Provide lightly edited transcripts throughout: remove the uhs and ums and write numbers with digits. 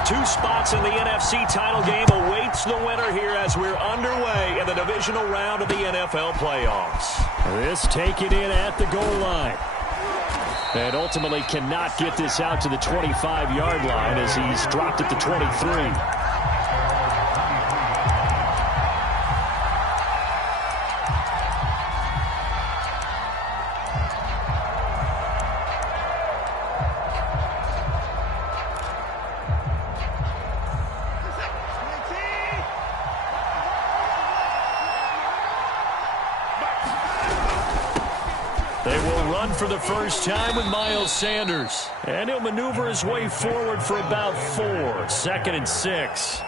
of two spots in the NFC title game awaits the winner here as we're underway in the divisional round of the NFL playoffs. This taken in at the goal line. And ultimately cannot get this out to the 25-yard line as he's dropped at the 23. They will run for the first time with Miles Sanders. And he'll maneuver his way forward for about 4. 2nd and 6.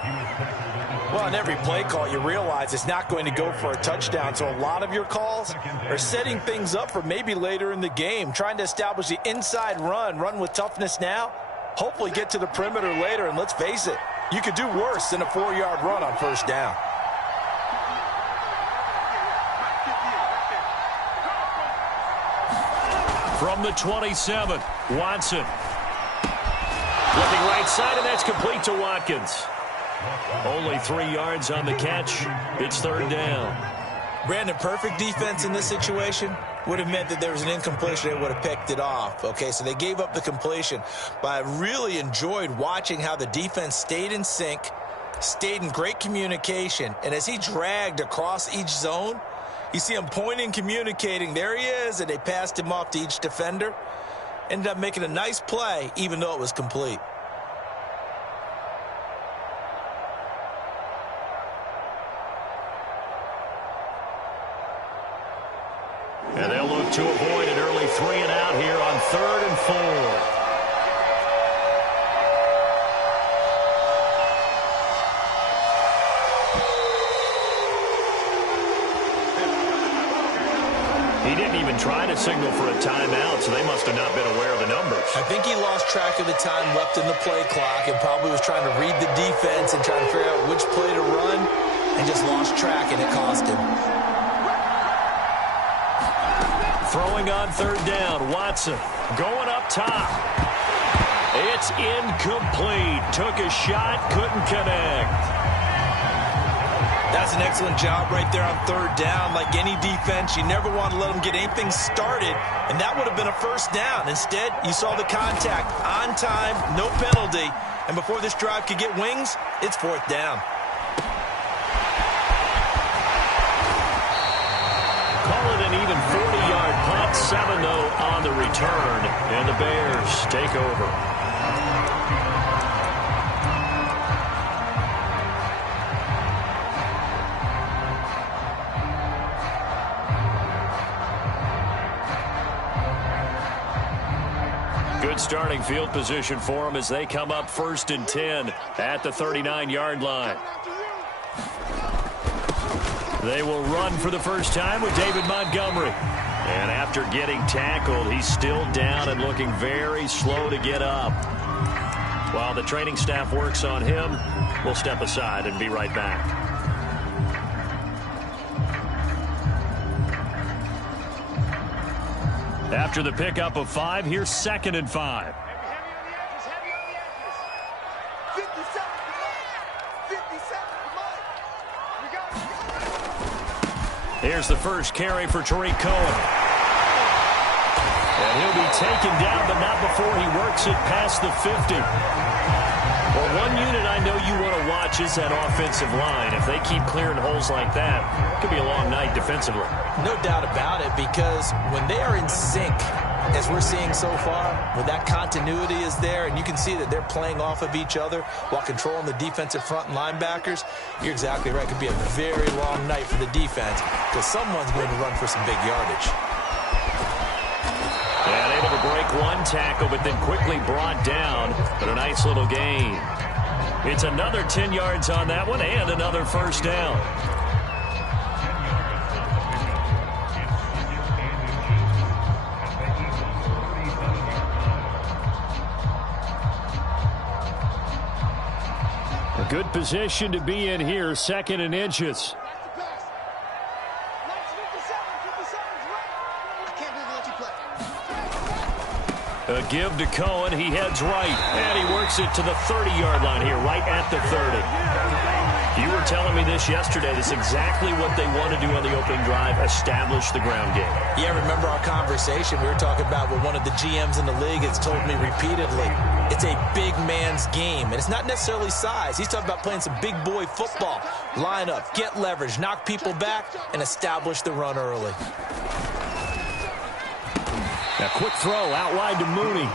Well, on every play call, you realize it's not going to go for a touchdown. So a lot of your calls are setting things up for maybe later in the game, trying to establish the inside run with toughness now, hopefully get to the perimeter later. And let's face it, you could do worse than a 4-yard run on first down. From the 27, Watson. Looking right side, and that's complete to Watkins. Only 3 yards on the catch. It's 3rd down. Brandon, perfect defense in this situation would have meant that there was an incompletion. They would have picked it off. Okay, so they gave up the completion. But I really enjoyed watching how the defense stayed in sync, stayed in great communication. And as he dragged across each zone, you see him pointing, communicating. There he is, and they passed him off to each defender. Ended up making a nice play, even though it was complete. And they'll look to avoid an early 3 and out here on 3rd and 4. He didn't even try to signal for a timeout, so they must have not been aware of the numbers. I think he lost track of the time left in the play clock and probably was trying to read the defense and trying to figure out which play to run and just lost track, and it cost him. Throwing on 3rd down, Watson going up top. It's incomplete. Took a shot, couldn't connect. That's an excellent job right there on 3rd down. Like any defense, you never want to let them get anything started, and that would have been a first down. Instead, you saw the contact on time, no penalty, and before this drive could get wings, it's 4th down. Call it an even 40-yard punt, 7-0 on the return, and the Bears take over. Good starting field position for them as they come up 1st and 10 at the 39-yard line. They will run for the first time with David Montgomery. And after getting tackled, he's still down and looking very slow to get up. While the training staff works on him, we'll step aside and be right back. After the pickup of 5, here's 2nd and 5. Here's the first carry for Tariq Cohen. And he'll be taken down, but not before he works it past the 50. Well, one unit I know you want to watch is that offensive line. If they keep clearing holes like that, it could be a long night defensively. No doubt about it, because when they are in sync, as we're seeing so far, when that continuity is there and you can see that they're playing off of each other while controlling the defensive front and linebackers, you're exactly right. It could be a very long night for the defense because someone's going to run for some big yardage. And able to break one tackle, but then quickly brought down. But a nice little gain. It's another 10 yards on that one and another first down. A good position to be in here, 2nd and inches. A give to Cohen. He heads right, and he works it to the 30-yard line here, right at the 30. You were telling me this yesterday. This is exactly what they want to do on the opening drive, establish the ground game. Yeah, remember our conversation? We were talking about what one of the GMs in the league has told me repeatedly. It's a big man's game, and it's not necessarily size. He's talking about playing some big boy football. Line up, get leverage, knock people back, and establish the run early. A quick throw out wide to Mooney.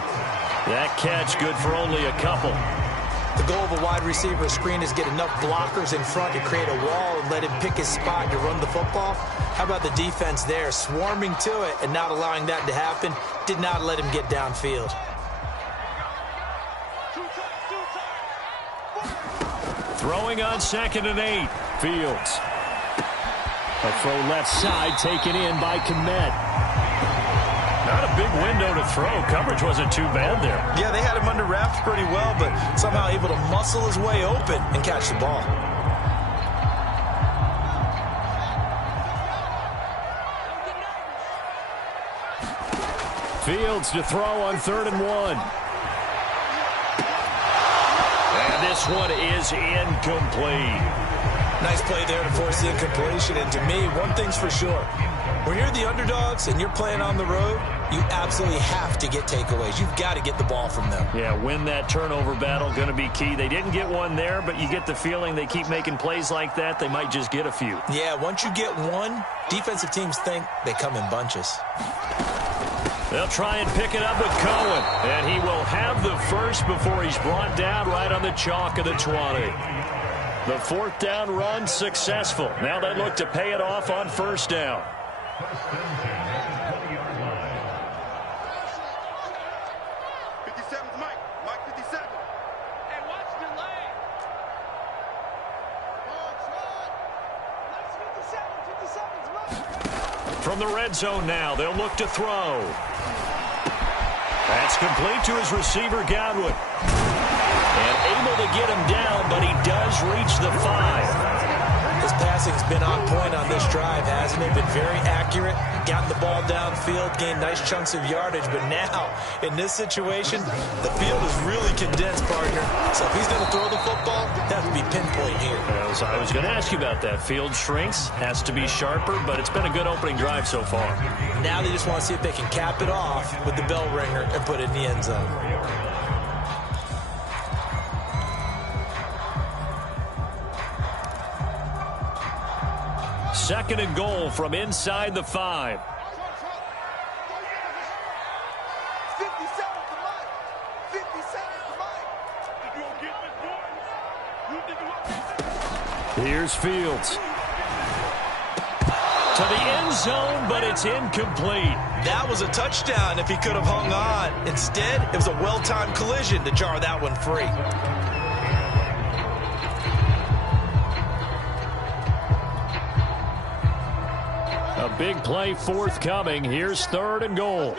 That catch good for only a couple. The goal of a wide receiver screen is get enough blockers in front to create a wall and let him pick his spot to run the football. How about the defense there, swarming to it and not allowing that to happen? Did not let him get downfield. Throwing on 2nd and 8. Fields. A throw left side taken in by Kmet. Not a big window to throw. Coverage wasn't too bad there. Yeah, they had him under wraps pretty well, but somehow able to muscle his way open and catch the ball. Fields to throw on 3rd and 1. And this one is incomplete. Nice play there to force the incompletion. And to me, one thing's for sure. When you're the underdogs and you're playing on the road, you absolutely have to get takeaways. You've got to get the ball from them. Yeah, win that turnover battle, going to be key. They didn't get one there, but you get the feeling they keep making plays like that, they might just get a few. Yeah, once you get one, defensive teams think they come in bunches. They'll try and pick it up with Cohen, and he will have the first before he's brought down right on the chalk of the 20. The 4th down run successful. Now they look to pay it off on 1st down. From the red zone now, they'll look to throw. That's complete to his receiver, Godwin. And able to get him down, but he does reach the 5. His passing's been on point on this drive, hasn't it? Been very accurate, gotten the ball downfield, gained nice chunks of yardage. But now, in this situation, the field is really condensed, partner. So if he's going to throw the football, that would be pinpoint here. I was going to ask you about that. Field shrinks, has to be sharper, but it's been a good opening drive so far. Now they just want to see if they can cap it off with the bell ringer and put it in the end zone. Second and goal from inside the 5. Here's Fields. To the end zone, but it's incomplete. That was a touchdown if he could have hung on. Instead, it was a well-timed collision to jar that one free. A big play forthcoming. Here's 3rd and goal.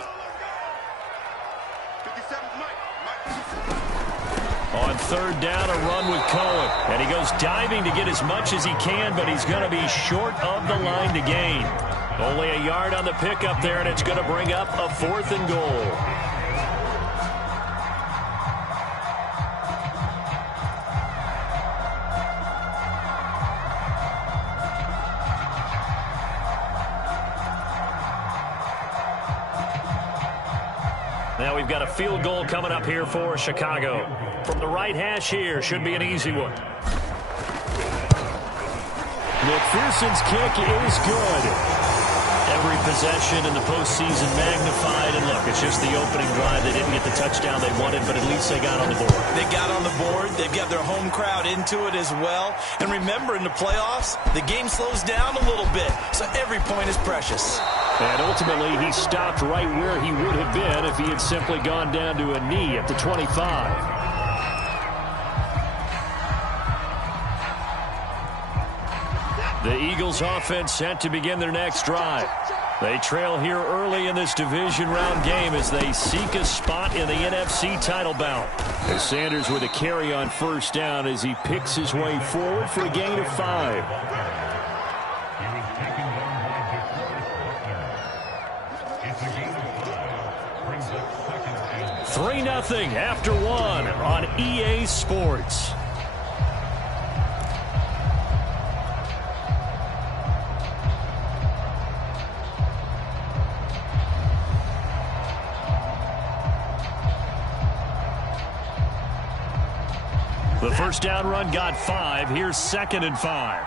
On 3rd down, a run with Cohen. And he goes diving to get as much as he can, but he's going to be short of the line to gain. Only a yard on the pickup there, and it's going to bring up a 4th and goal. Now we've got a field goal coming up here for Chicago. From the right hash here, should be an easy one. McPherson's kick is good. Every possession in the postseason magnified. And look, it's just the opening drive. They didn't get the touchdown they wanted, but at least they got on the board. They got on the board. They've got their home crowd into it as well. And remember, in the playoffs, the game slows down a little bit. So every point is precious. And ultimately, he stopped right where he would have been if he had simply gone down to a knee at the 25. The Eagles offense set to begin their next drive. They trail here early in this division round game as they seek a spot in the NFC title bout. As Sanders with a carry on 1st down as he picks his way forward for a gain of 5. 3-0 after one on EA Sports. The first down run got 5. Here's 2nd and 5.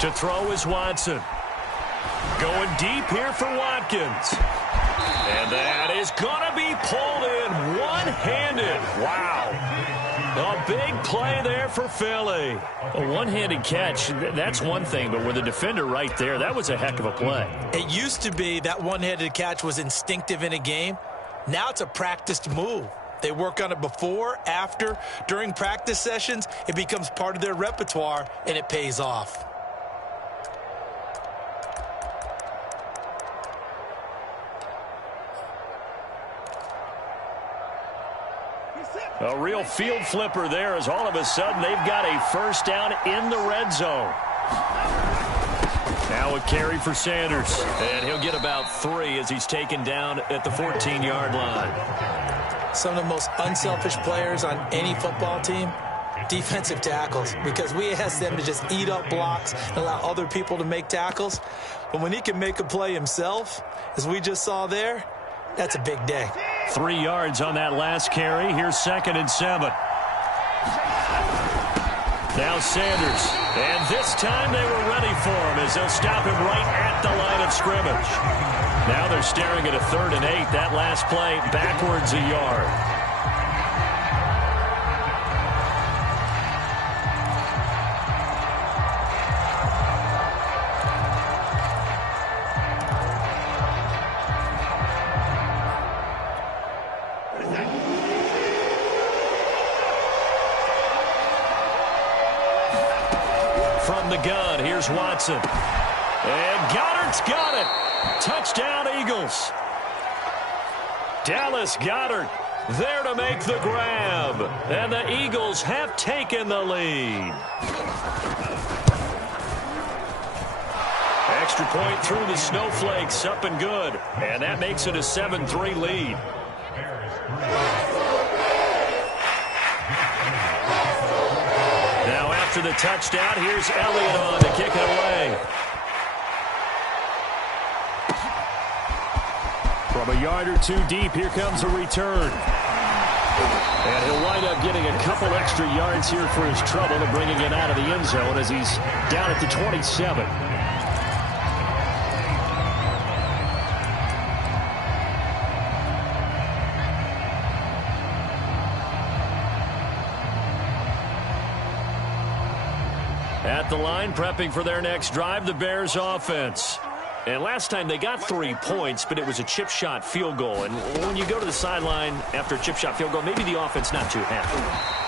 To throw is Watson. Going deep here for Watkins. And that is going to be pulled in one-handed. Wow. A big play there for Philly. A one-handed catch, that's one thing, but with a defender right there, that was a heck of a play. It used to be that one-handed catch was instinctive in a game. Now it's a practiced move. They work on it before, after, during practice sessions. It becomes part of their repertoire, and it pays off. A real field flipper there as all of a sudden they've got a first down in the red zone. Now a carry for Sanders. And he'll get about 3 as he's taken down at the 14-yard line. Some of the most unselfish players on any football team, defensive tackles, because we ask them to just eat up blocks and allow other people to make tackles. But when he can make a play himself, as we just saw there, that's a big day. 3 yards on that last carry. Here's 2nd and 7. Now Sanders. And this time they were ready for him as they'll stop him right at the line of scrimmage. Now they're staring at a 3rd and 8. That last play backwards a yard. From the gun, here's Watson. And Goddard's got it. Touchdown, Eagles. Dallas Goedert there to make the grab. And the Eagles have taken the lead. Extra point through the snowflakes, up and good. And that makes it a 7-3 lead. Now after the touchdown, here's Elliott on to kick it away. From a yard or 2 deep, here comes a return. And he'll wind up getting a couple extra yards here for his trouble and bringing it out of the end zone as he's down at the 27. At the line, prepping for their next drive, the Bears offense. And last time they got 3 points, but it was a chip shot field goal. And when you go to the sideline after a chip shot field goal, maybe the offense not too happy.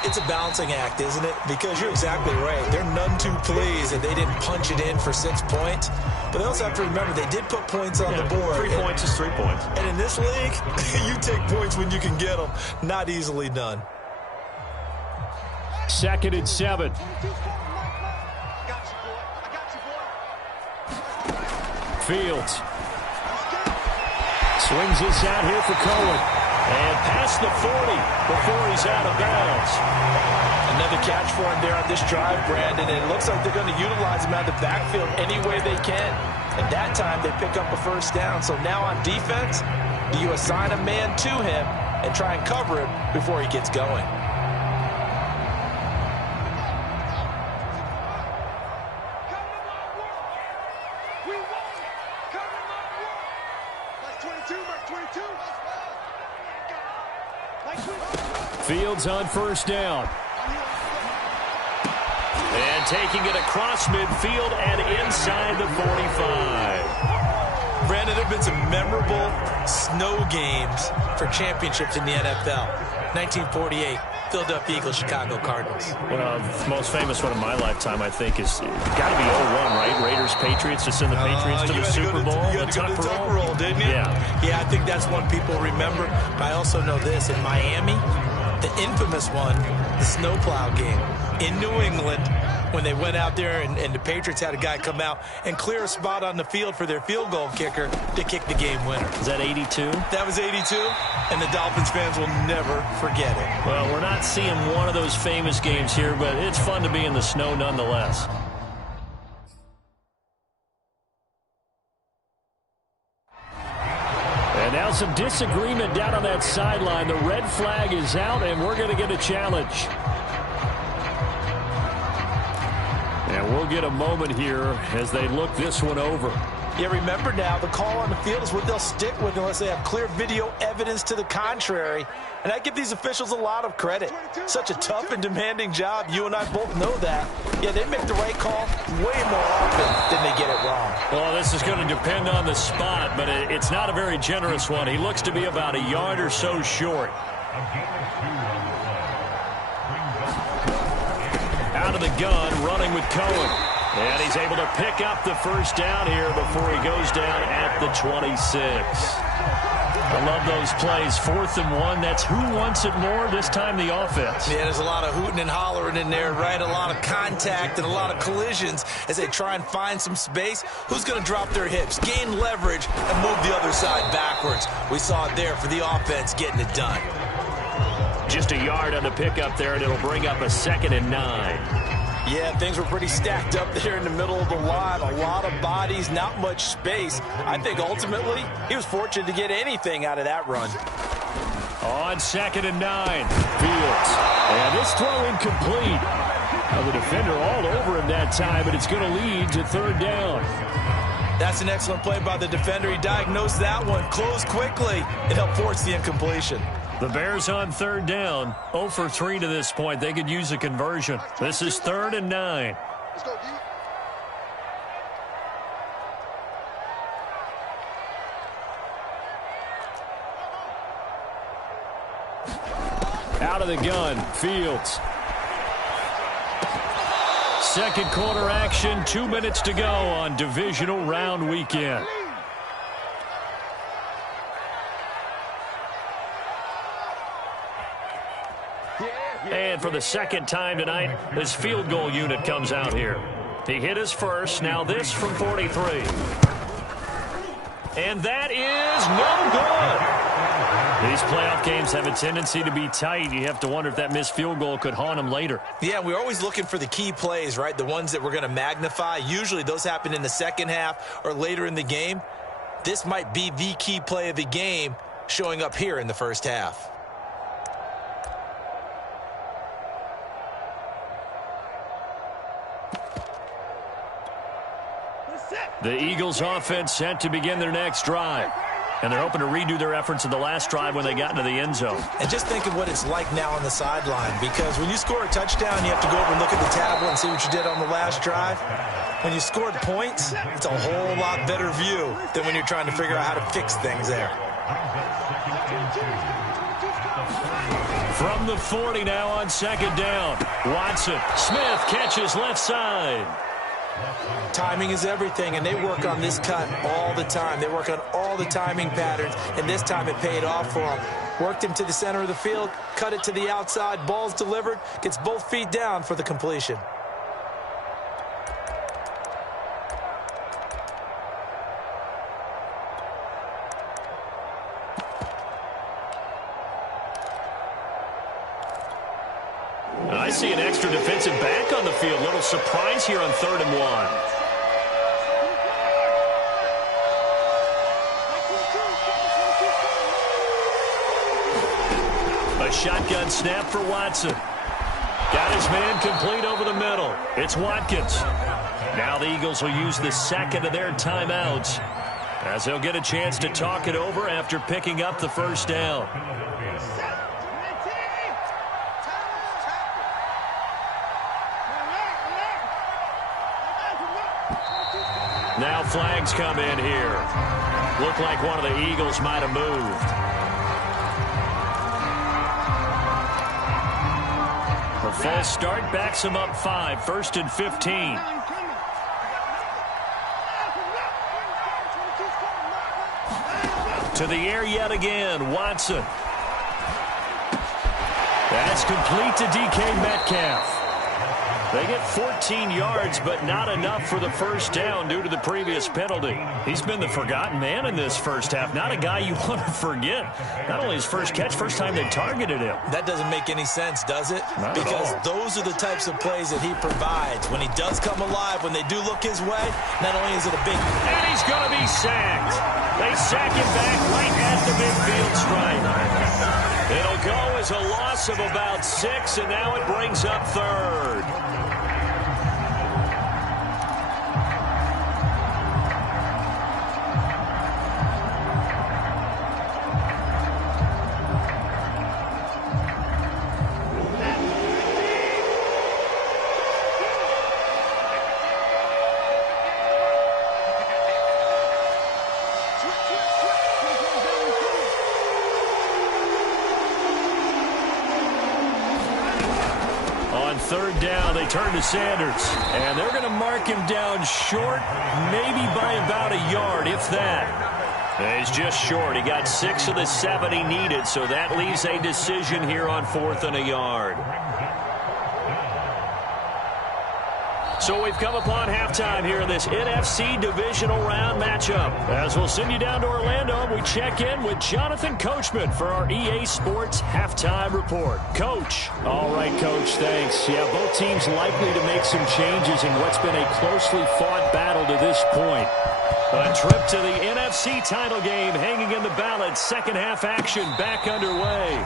It's a balancing act, isn't it? Because you're exactly right. They're none too pleased that they didn't punch it in for 6 points. But they also have to remember they did put points on the board. 3 points is 3 points. And in this league, you take points when you can get them. Not easily done. 2nd and 7. Fields swings this out here for Cohen. And past the 40 before he's out of bounds. Another catch for him there on this drive, Brandon. And it looks like they're going to utilize him out of the backfield any way they can. And that time they pick up a first down. So now on defense, do you assign a man to him and try and cover him before he gets going? Fields on first down. And taking it across midfield and inside the 45. Brandon, there have been some memorable snow games for championships in the NFL. 1948, Philadelphia Eagles, Chicago Cardinals. Well, the most famous one of my lifetime, I think, is got to be 01, right? Raiders, Patriots, to send the Patriots to the Super Bowl. You had to go to the Tuck Roll, didn't you? Yeah, I think that's one people remember. But I also know this. In Miami, the infamous one, the snowplow game in New England, when they went out there and the Patriots had a guy come out and clear a spot on the field for their field goal kicker to kick the game winner. Is that 82? That was 82, and the Dolphins fans will never forget it. Well, we're not seeing one of those famous games here, but it's fun to be in the snow nonetheless. And now some disagreement down on that sideline. The red flag is out, and we're going to get a challenge. And we'll get a moment here as they look this one over. Yeah, remember now, the call on the field is what they'll stick with unless they have clear video evidence to the contrary. And I give these officials a lot of credit. Such a tough and demanding job. You and I both know that. Yeah, they make the right call way more often than they get it wrong. Well, this is going to depend on the spot, but it's not a very generous one. He looks to be about a yard or so short. Out of the gun, running with Cohen. And he's able to pick up the first down here before he goes down at the 26. I love those plays. 4th and 1. That's who wants it more, this time the offense. Yeah, there's a lot of hooting and hollering in there, right? A lot of contact and a lot of collisions as they try and find some space. Who's going to drop their hips, gain leverage, and move the other side backwards? We saw it there for the offense getting it done. Just a yard on the pickup there, and it'll bring up a 2nd and 9. Yeah, things were pretty stacked up there in the middle of the line. A lot of bodies, not much space. I think ultimately he was fortunate to get anything out of that run. On 2nd and 9, Fields. And this throw incomplete. Now the defender all over him that time, but it's going to lead to 3rd down. That's an excellent play by the defender. He diagnosed that one, closed quickly. It helped force the incompletion. The Bears on 3rd down, 0 for 3 to this point. They could use a conversion. This is 3rd and 9. Let's go, Out of the gun, Fields. 2nd quarter action, 2 minutes to go on divisional round weekend. And for the 2nd time tonight, this field goal unit comes out here. He hit his first, now this from 43. And that is no good. These playoff games have a tendency to be tight. You have to wonder if that missed field goal could haunt him later. Yeah, we're always looking for the key plays, right? The ones that we're going to magnify. Usually those happen in the second half or later in the game. This might be the key play of the game showing up here in the first half. The Eagles offense set to begin their next drive. And they're hoping to redo their efforts in the last drive when they got into the end zone. And just think of what it's like now on the sideline, because when you score a touchdown, you have to go over and look at the tablet and see what you did on the last drive. When you scored points, it's a whole lot better view than when you're trying to figure out how to fix things there. From the 40 now on 2nd down. Watson. Smith catches left side. Timing is everything, and they work on this cut all the time. They work on all the timing patterns, and this time it paid off for them. Worked him to the center of the field, cut it to the outside, ball's delivered, gets both feet down for the completion. I see an extra defensive back on the field. Little surprise here on 3rd and 1. A shotgun snap for Watson. Got his man complete over the middle. It's Watkins. Now the Eagles will use the 2nd of their timeouts as they'll get a chance to talk it over after picking up the first down. Now flags come in here. Looked like one of the Eagles might have moved. A false start backs him up 5, 1st and 15. To the air yet again, Watson. That's complete to DK Metcalf. They get 14 yards, but not enough for the first down due to the previous penalty. He's been the forgotten man in this first half. Not a guy you want to forget. Not only his first catch, first time they targeted him. That doesn't make any sense, does it? Not because those are the types of plays that he provides. When he does come alive, when they do look his way, not only is it a big... And he's going to be sacked. They sack him back right at the midfield stripe. It'll go as a loss of about 6, and now it brings up third. Third down, they turn to Sanders, and they're going to mark him down short, maybe by about a yard, if that. He's just short. He got 6 of the 7 he needed, so that leaves a decision here on 4th and a yard. So we've come upon halftime here in this NFC divisional round matchup. As we'll send you down to Orlando, we check in with Jonathan Coachman for our EA Sports Halftime Report. Coach. All right, Coach, thanks. Yeah, both teams likely to make some changes in what's been a closely fought battle to this point. A trip to the NFC title game hanging in the balance. Second half action back underway.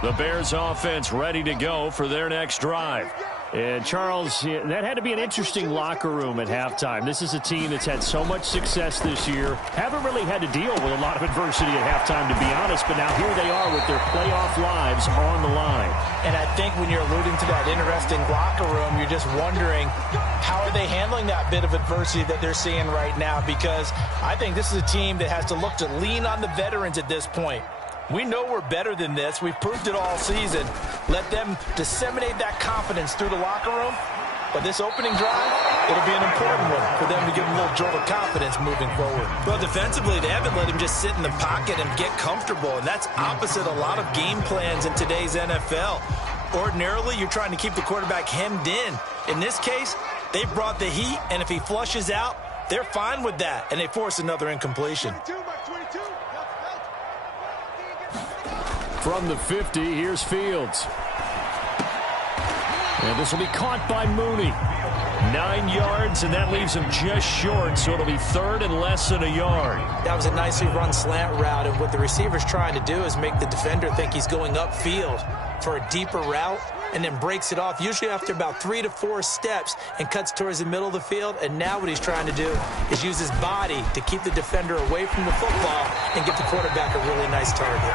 The Bears offense ready to go for their next drive. And, Charles, that had to be an interesting locker room at halftime. This is a team that's had so much success this year. Haven't really had to deal with a lot of adversity at halftime, to be honest. But now here they are with their playoff lives on the line. And I think when you're alluding to that interesting locker room, you're just wondering, how are they handling that bit of adversity that they're seeing right now? Because I think this is a team that has to look to lean on the veterans at this point. We know we're better than this. We've proved it all season. Let them disseminate that confidence through the locker room. But this opening drive, it'll be an important one for them to give them a little jolt of confidence moving forward. Well, defensively, they haven't let him just sit in the pocket and get comfortable. And that's opposite a lot of game plans in today's NFL. Ordinarily, you're trying to keep the quarterback hemmed in. In this case, they brought the heat, and if he flushes out, they're fine with that. And they force another incompletion. From the 50, here's Fields. And this will be caught by Mooney. 9 yards, and that leaves him just short, so it'll be third and less than a yard. That was a nicely run slant route, and what the receiver's trying to do is make the defender think he's going upfield for a deeper route, and then breaks it off, usually after about 3 to 4 steps, and cuts towards the middle of the field. And now what he's trying to do is use his body to keep the defender away from the football and get the quarterback a really nice target.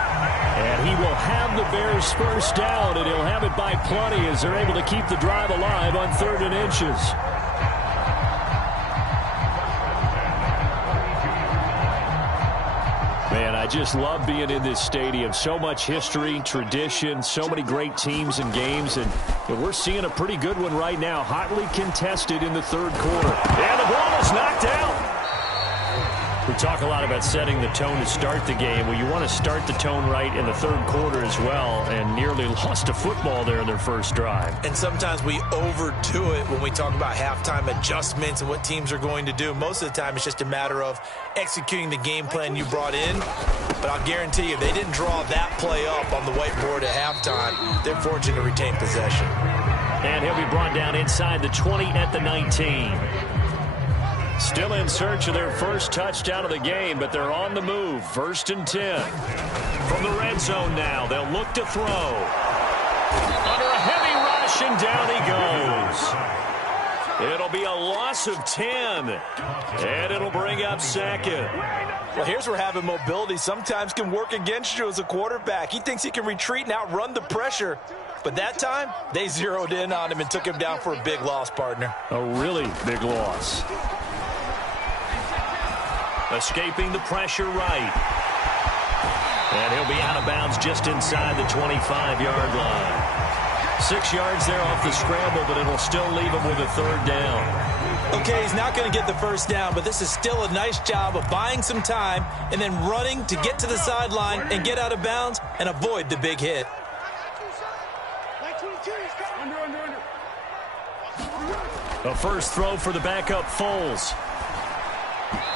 And he will have the Bears first down, and he'll have it by plenty as they're able to keep the drive alive on 3rd and inches. Man, I just love being in this stadium. So much history, tradition, so many great teams and games, and we're seeing a pretty good one right now. Hotly contested in the 3rd quarter. And the ball is knocked out. We talk a lot about setting the tone to start the game. Well, you want to start the tone right in the 3rd quarter as well, and nearly lost a football there in their first drive. And sometimes we overdo it when we talk about halftime adjustments and what teams are going to do. Most of the time, it's just a matter of executing the game plan you brought in. But I'll guarantee you, they didn't draw that play up on the whiteboard at halftime. They're fortunate to retain possession. And he'll be brought down inside the 20 at the 19. Still in search of their first touchdown of the game, but they're on the move. 1st and 10. From the red zone now, they'll look to throw. Under a heavy rush, and down he goes. It'll be a loss of 10, and it'll bring up 2nd. Well, here's where having mobility sometimes can work against you as a quarterback. He thinks he can retreat and outrun the pressure. But that time, they zeroed in on him and took him down for a big loss, partner. A really big loss. Escaping the pressure right. And he'll be out of bounds just inside the 25-yard line. 6 yards there off the scramble, but it'll still leave him with a third down. Okay, he's not going to get the first down, but this is still a nice job of buying some time and then running to get to the sideline and get out of bounds and avoid the big hit. A first throw for the backup Foles.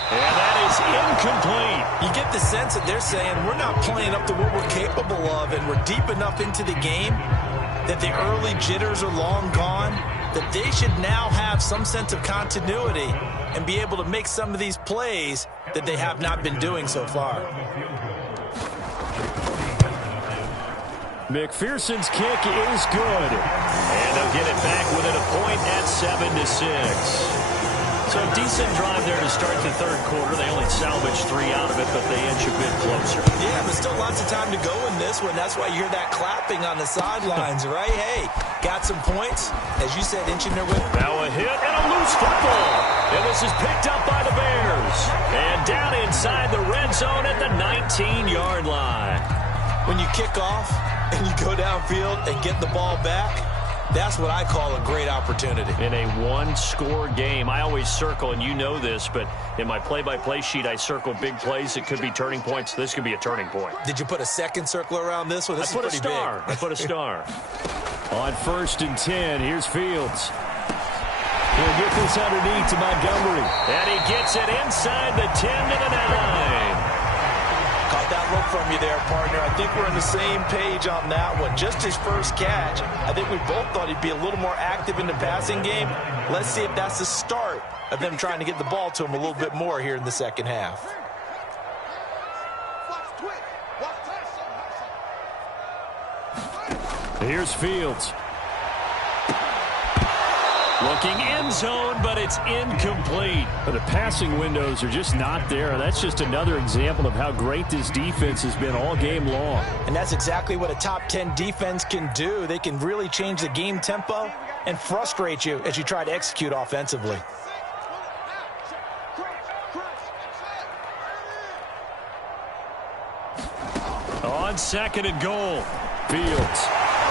And that is incomplete. You get the sense that they're saying we're not playing up to what we're capable of, and we're deep enough into the game that the early jitters are long gone, that they should now have some sense of continuity and be able to make some of these plays that they have not been doing so far. McPherson's kick is good. And they'll get it back within a point at 7-6. So a decent drive there to start the third quarter. They only salvaged 3 out of it, but they inch a bit closer. Yeah, but still lots of time to go in this one. That's why you hear that clapping on the sidelines, right? Hey, got some points. As you said, inching their way. Now a hit and a loose football. And this is picked up by the Bears. And down inside the red zone at the 19-yard line. When you kick off and you go downfield and get the ball back, that's what I call a great opportunity. In a one-score game, I always circle, and you know this, but in my play-by-play sheet, I circle big plays. It could be turning points. This could be a turning point. Did you put a second circle around this one? This I put a star. Big. I put a star. On 1st and 10, here's Fields. He'll get this underneath to Montgomery. And he gets it inside the 10 to the 9. Caught that look from you there, partner. I think we're on the same page on that one. Just his first catch. I think we both thought he'd be a little more active in the passing game. Let's see if that's the start of them trying to get the ball to him a little bit more here in the second half. Here's Fields. Looking end zone, but it's incomplete. But the passing windows are just not there. That's just another example of how great this defense has been all game long. And that's exactly what a top 10 defense can do. They can really change the game tempo and frustrate you as you try to execute offensively. On 2nd and goal. Fields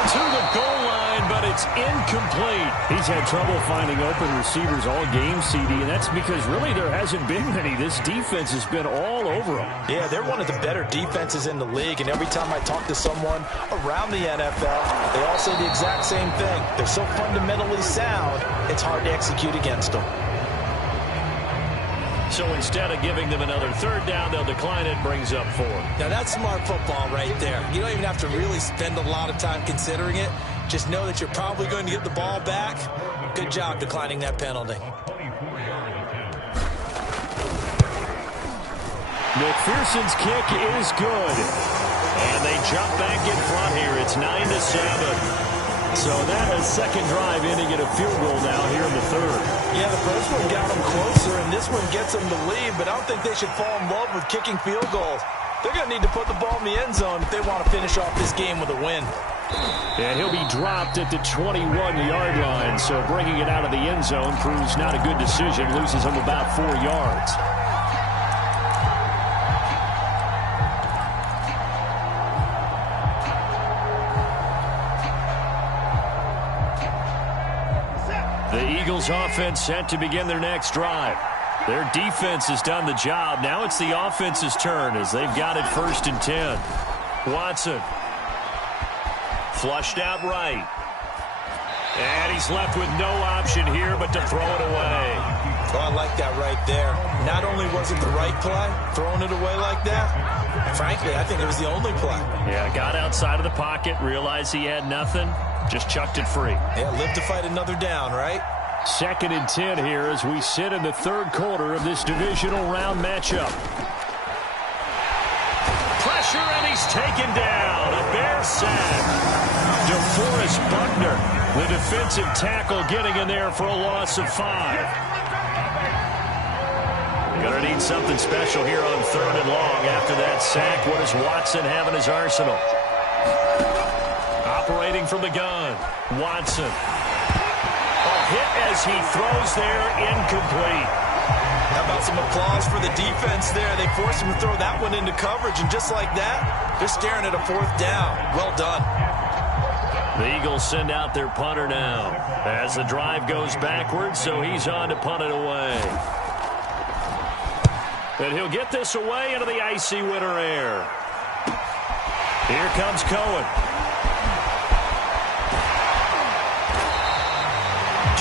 to the goal line, but it's incomplete. He's had trouble finding open receivers all game, CD, and that's because really there hasn't been many. This defense has been all over them. Yeah, they're one of the better defenses in the league, and every time I talk to someone around the NFL, they all say the exact same thing. They're so fundamentally sound, it's hard to execute against them. So instead of giving them another third down, they'll decline it, brings up 4. Now that's smart football right there. You don't even have to really spend a lot of time considering it. Just know that you're probably going to get the ball back. Good job declining that penalty. McPherson's kick is good. And they jump back in front here. It's 9-7. So that is second drive ending in a field goal now here in the third. Yeah, the first one got them closer, and this one gets them to lead, but I don't think they should fall in love with kicking field goals. They're going to need to put the ball in the end zone if they want to finish off this game with a win. And he'll be dropped at the 21-yard line, so bringing it out of the end zone proves not a good decision, loses him about 4 yards. The Eagles offense set to begin their next drive. Their defense has done the job. Now it's the offense's turn as they've got it 1st and 10. Watson. Flushed out right. And he's left with no option here but to throw it away. Oh, I like that right there. Not only was it the right play, throwing it away like that, frankly, I think it was the only play. Yeah, got outside of the pocket, realized he had nothing, just chucked it free. Yeah, live to fight another down, right? 2nd and 10 here as we sit in the third quarter of this divisional round matchup. Pressure, and he's taken down. A Bear sack. DeForest Buckner, the defensive tackle, getting in there for a loss of 5. Gonna need something special here on 3rd and long. After that sack, what does Watson have in his arsenal? Operating from the gun. Watson. A hit as he throws there, incomplete. How about some applause for the defense there? They forced him to throw that one into coverage, and just like that, they're staring at a 4th down. Well done. The Eagles send out their punter now as the drive goes backwards, so he's on to punt it away. And he'll get this away into the icy winter air. Here comes Cohen.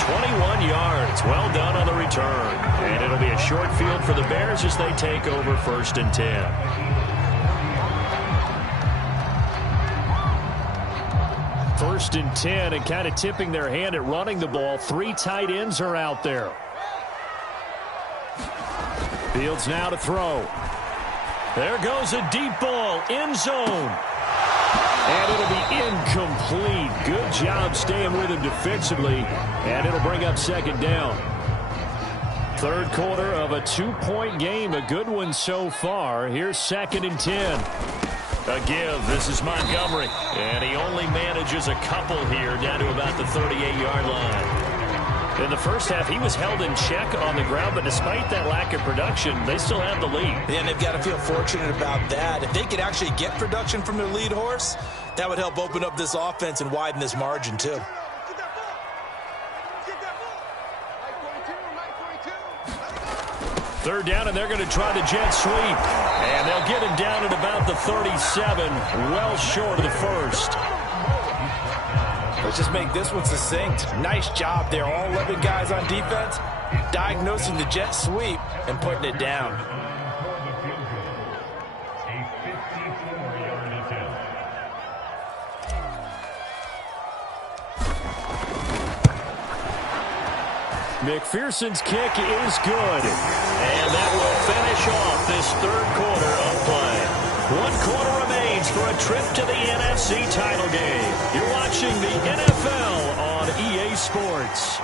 21 yards. Well done on the return. And it'll be a short field for the Bears as they take over 1st and 10. First and 10, and kind of tipping their hand at running the ball. 3 tight ends are out there. Fields now to throw. There goes a deep ball, end zone. And it'll be incomplete. Good job staying with him defensively, and it'll bring up 2nd down. 3rd quarter of a 2-point game, a good one so far. Here's 2nd and 10. A give. This is Montgomery, and he only manages a couple here down to about the 38-yard line. In the first half, he was held in check on the ground, but despite that lack of production, they still have the lead. Yeah, and they've got to feel fortunate about that. If they could actually get production from their lead horse, that would help open up this offense and widen this margin, too. Third down, and they're going to try the jet sweep. And they'll get him down at about the 37, well short of the 1st. Let's just make this one succinct. Nice job there. All 11 guys on defense diagnosing the jet sweep and putting it down. McPherson's kick is good. And that will finish off this 3rd quarter of play. 1 quarter remains for a trip to the NFC title game. You're watching the NFL on EA Sports.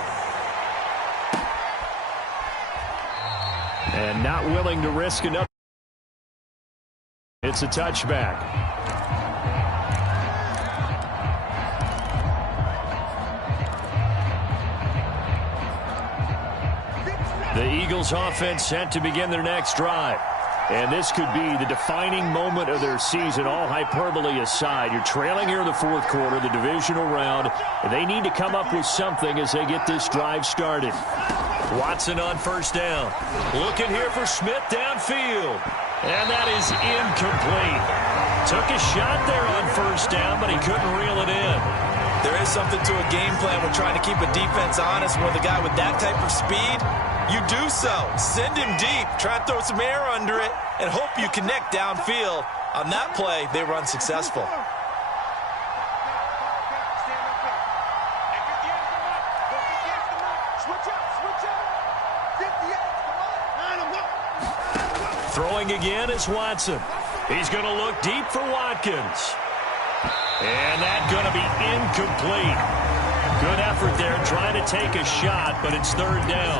And not willing to risk another. It's a touchback. The Eagles offense set to begin their next drive. And this could be the defining moment of their season, all hyperbole aside. You're trailing here in the 4th quarter, the divisional round. And they need to come up with something as they get this drive started. Watson on 1st down. Looking here for Smith downfield. And that is incomplete. Took a shot there on 1st down, but he couldn't reel it in. There is something to a game plan with trying to keep a defense honest. With a guy with that type of speed, you do so. Send him deep. Try to throw some air under it and hope you connect downfield. On that play, they were unsuccessful. Throwing again is Watson. He's going to look deep for Watkins. And that's going to be incomplete. Good effort there trying to take a shot, but it's 3rd down.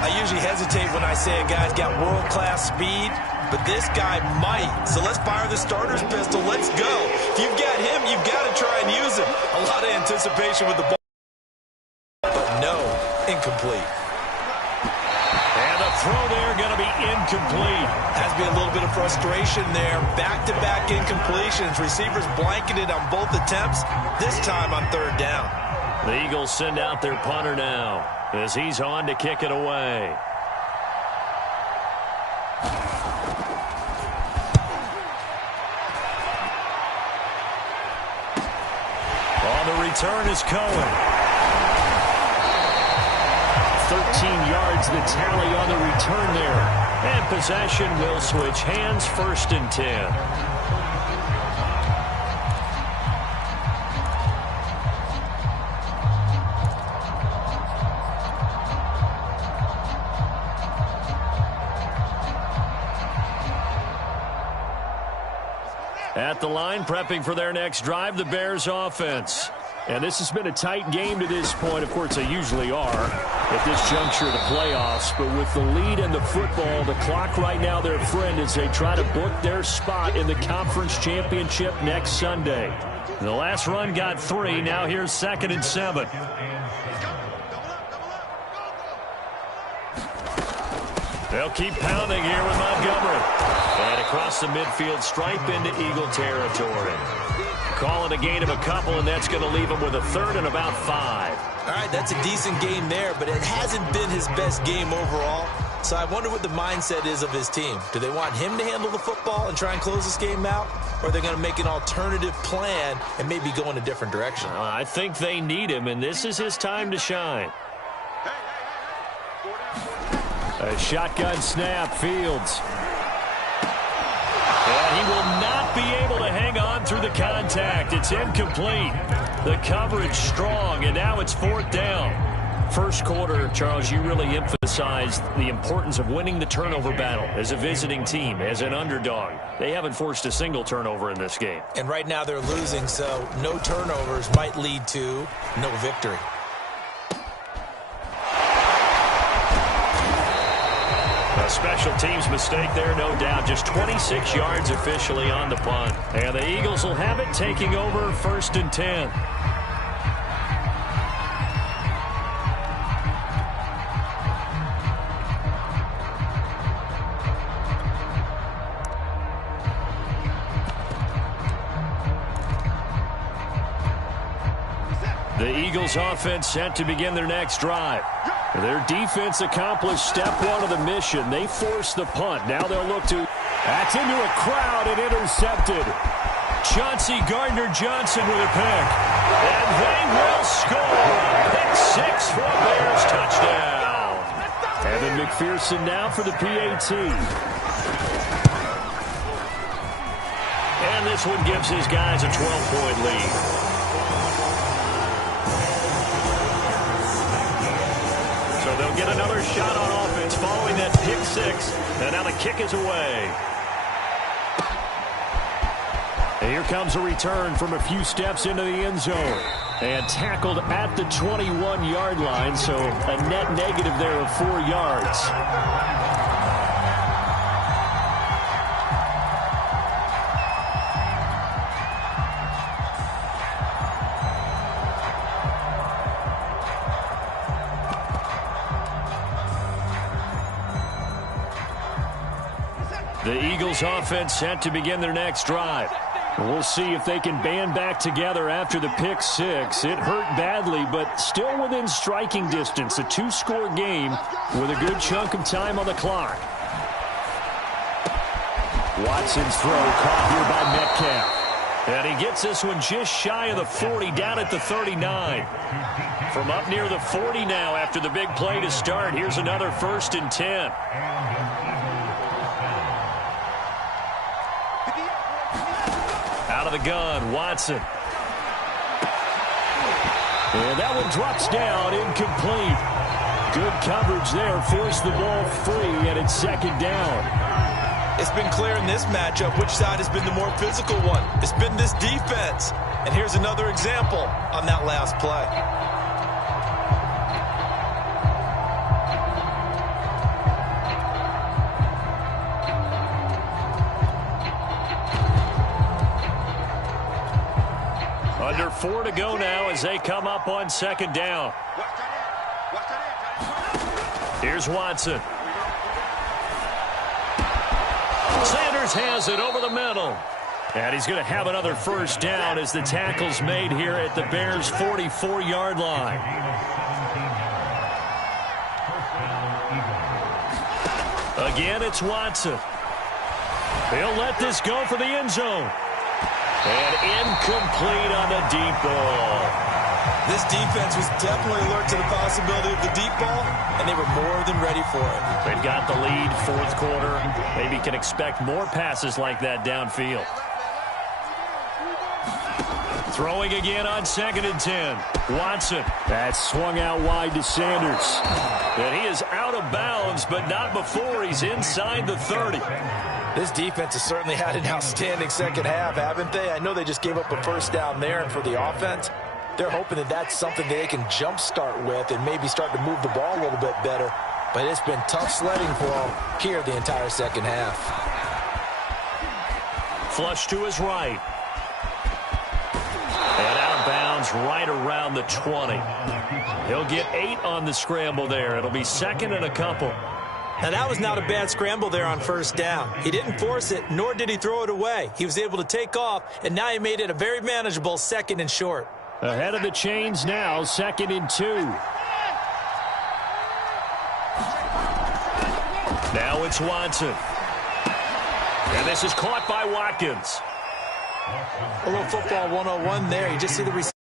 I usually hesitate when I say a guy's got world-class speed, but this guy might. So let's fire the starter's pistol. Let's go. If you've got him, you've got to try and use him. A lot of anticipation with the ball. But no, incomplete. And the throw there going to be incomplete. Has to be a little bit of frustration there. Back-to-back incompletions. Receivers blanketed on both attempts, this time on 3rd down. The Eagles send out their punter now as he's on to kick it away. On the return is Cohen. 13 yards the tally on the return there. And possession will switch hands, 1st and 10. At the line, prepping for their next drive, the Bears offense. And this has been a tight game to this point. Of course, they usually are at this juncture of the playoffs. But with the lead in the football, the clock right now their friend as they try to book their spot in the conference championship next Sunday. The last run got 3. Now here's 2nd and 7. They'll keep pounding here with Montgomery. And across the midfield stripe into Eagle territory. Call it a gain of a couple, and that's going to leave him with a third and about 5. All right, that's a decent game there, but it hasn't been his best game overall. So I wonder what the mindset is of his team. Do they want him to handle the football and try and close this game out? Or are they going to make an alternative plan and maybe go in a different direction? I think they need him, and this is his time to shine. A shotgun snap, Fields. And he will not be able to hang on through the contact. It's incomplete. The coverage strong, and now it's 4th down. First quarter, Charles, you really emphasized the importance of winning the turnover battle as a visiting team, as an underdog. They haven't forced a single turnover in this game. And right now they're losing, so no turnovers might lead to no victory. A special teams mistake there, no doubt. Just 26 yards officially on the punt. And the Eagles will have it, taking over 1st and 10. The Eagles offense set to begin their next drive. Their defense accomplished step 1 of the mission. They forced the punt. Now they'll look to... That's into a crowd and intercepted. Chauncey Gardner-Johnson with a pick. And they will score. Pick 6 for a Bears touchdown. Evan McPherson now for the PAT. And this one gives his guys a 12-point lead. So they'll get another shot on offense following that pick 6. And now the kick is away. And here comes a return from a few steps into the end zone. And tackled at the 21-yard line, so a net negative there of 4 yards. The Eagles offense set to begin their next drive. We'll see if they can band back together after the pick 6. It hurt badly, but still within striking distance. A 2-score game with a good chunk of time on the clock. Watson's throw caught here by Metcalf. And he gets this one just shy of the 40, down at the 39. From up near the 40 now after the big play to start. Here's another 1st and 10. Out of the gun, Watson. And that one drops down, incomplete. Good coverage there, forced the ball free, and it's 2nd down. It's been clear in this matchup which side has been the more physical one. It's been this defense. And here's another example on that last play. Under 4 to go now as they come up on 2nd down. Here's Watson. Sanders has it over the middle. And he's going to have another 1st down as the tackle's made here at the Bears' 44-yard line. Again, it's Watson. He'll let this go for the end zone. And incomplete on the deep ball. This defense was definitely alert to the possibility of the deep ball, and they were more than ready for it. They've got the lead, 4th quarter. Maybe can expect more passes like that downfield. Throwing again on 2nd and 10. Watson. That's swung out wide to Sanders. And he is out of bounds, but not before he's inside the 30. This defense has certainly had an outstanding second half, haven't they? I know they just gave up a 1st down there, and for the offense, they're hoping that that's something they can jumpstart with and maybe start to move the ball a little bit better. But it's been tough sledding for them here the entire second half. Flush to his right. And out of bounds right around the 20. He'll get 8 on the scramble there. It'll be 2nd and a couple. Now, that was not a bad scramble there on first down. He didn't force it, nor did he throw it away. He was able to take off, and now he made it a very manageable 2nd and short. Ahead of the chains now, 2nd and 2. Now it's Watson. And this is caught by Watkins. A little football 101 there. You just see the receiver.